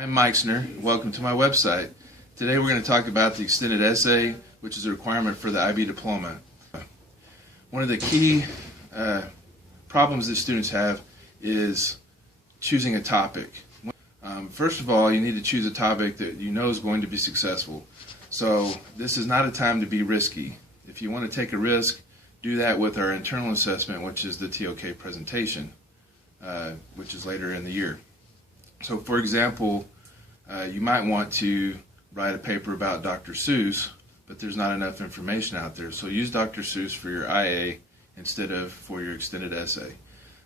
I'm Meixner. Welcome to my website. Today we're going to talk about the extended essay, which is a requirement for the IB diploma. One of the key problems that students have is choosing a topic. First of all, you need to choose a topic that you know is going to be successful. So this is not a time to be risky. If you want to take a risk, do that with our internal assessment, which is the TOK presentation, which is later in the year. So for example, you might want to write a paper about Dr. Seuss, but there's not enough information out there. So use Dr. Seuss for your IA instead of for your extended essay.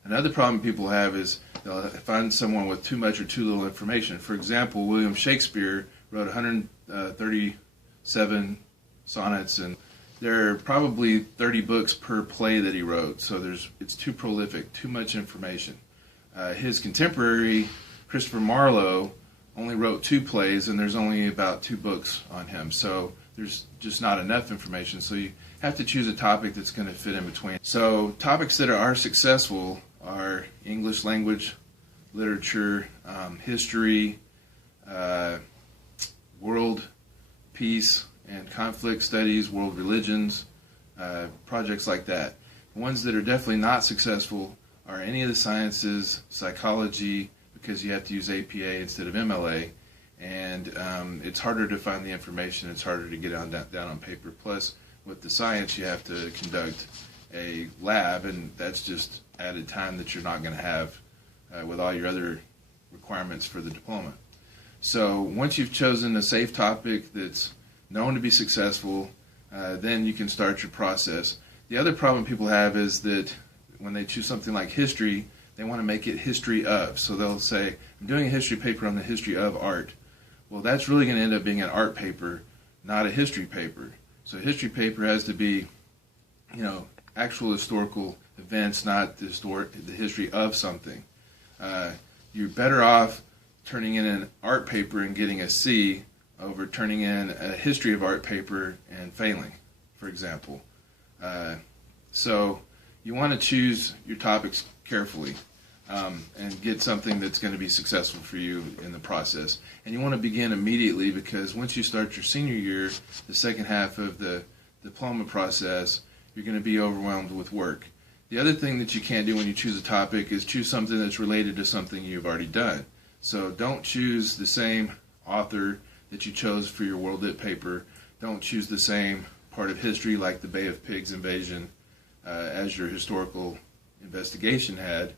Another problem people have is they'll find someone with too much or too little information. For example, William Shakespeare wrote 137 sonnets, and there are probably 30 books per play that he wrote. So it's too prolific, too much information. His contemporary, Christopher Marlowe, only wrote 2 plays, and there's only about 2 books on him. So there's just not enough information. So you have to choose a topic that's going to fit in between. So topics that are successful are English language, literature, history, world peace and conflict studies, world religions, projects like that. The ones that are definitely not successful are any of the sciences, psychology, because you have to use APA instead of MLA, and it's harder to find the information, it's harder to get down on paper. Plus, with the science, you have to conduct a lab, and that's just added time that you're not going to have with all your other requirements for the diploma. So once you've chosen a safe topic that's known to be successful, then you can start your process. The other problem people have is that when they choose something like history, they want to make it history of. So they'll say, I'm doing a history paper on the history of art. Well, that's really going to end up being an art paper, not a history paper. So a history paper has to be, actual historical events, not the history of something. You're better off turning in an art paper and getting a C over turning in a history of art paper and failing, for example. So you want to choose your topics carefully and get something that's going to be successful for you in the process. And you want to begin immediately, because once you start your senior year, the second half of the diploma process, you're going to be overwhelmed with work. The other thing that you can't do when you choose a topic is choose something that's related to something you've already done. So don't choose the same author that you chose for your World Lit paper. Don't choose the same part of history, like the Bay of Pigs invasion, as your historical investigation had.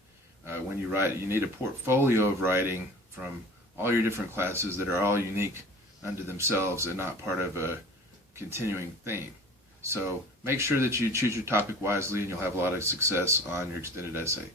When you write, you need a portfolio of writing from all your different classes that are all unique unto themselves and not part of a continuing theme. So make sure that you choose your topic wisely, and you'll have a lot of success on your extended essay.